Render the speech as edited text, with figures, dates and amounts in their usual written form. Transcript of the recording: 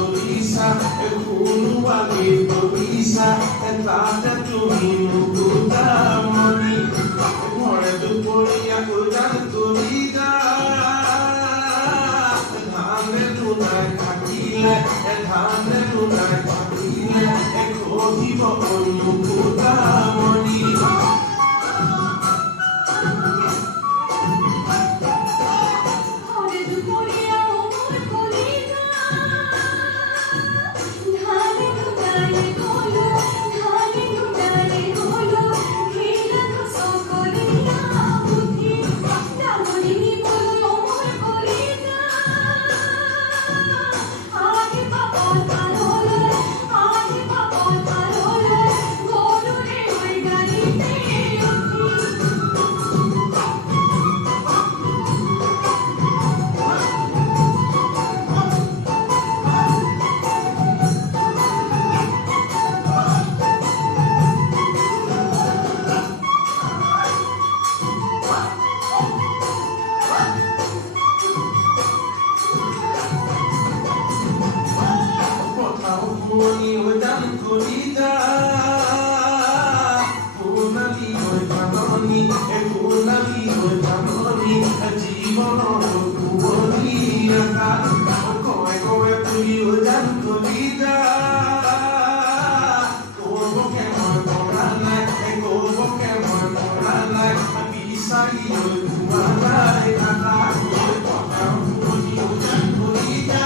Torisa, e kunua ke Torisa, e tata tuminu kutamoni, e more tu poria kujan Torisa, e dhane lunai kakile, e dhane lunai kakile, e kohi bo onu kutamoni. Moni udan kulida, punali hojanoni, e punali hojanoni, jibono kuoni aka, koe koe tuli udan kulida, kobo ke mon korana, e kobo ke mon korana, bisa iyo kuana aka, moni udan kulida.